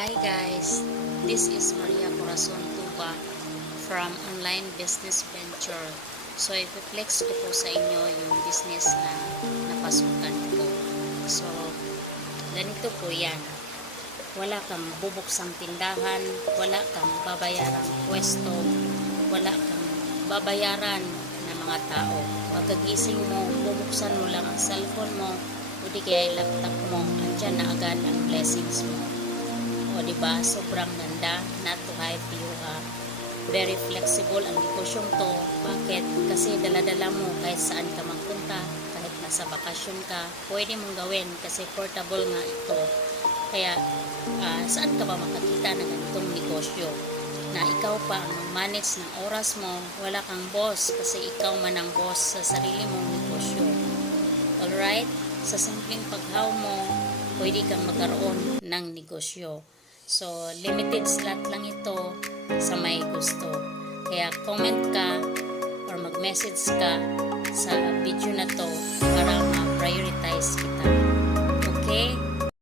Hi guys, this is Maria Corazon Tuba from Online Business Venture. So ipiplex ko po sa inyo yung business na napasukan ko. So ganito po yan. Wala kang bubuksang tindahan, wala kang babayarang pwesto, wala kang babayaran ng mga tao. Pagkagising mo, bubuksan mo lang ang cellphone mo o di kaya laptop mo, andyan na agad ang blessings mo. O diba, sobrang ganda, not to hype you ha. Very flexible ang negosyong to. Bakit? Kasi dala-dala mo kahit saan ka magpunta, kahit nasa bakasyon ka, pwede mong gawin kasi portable nga ito. Kaya saan ka ba makakita ng ganitong negosyo na ikaw pa ang manage ng oras mo, wala kang boss kasi ikaw man ang boss sa sarili mong negosyo. Alright? Sa simpleng paghaw mo, pwede kang magkaroon ng negosyo. So, limited slot lang ito sa may gusto. Kaya comment ka or mag-message ka sa video na to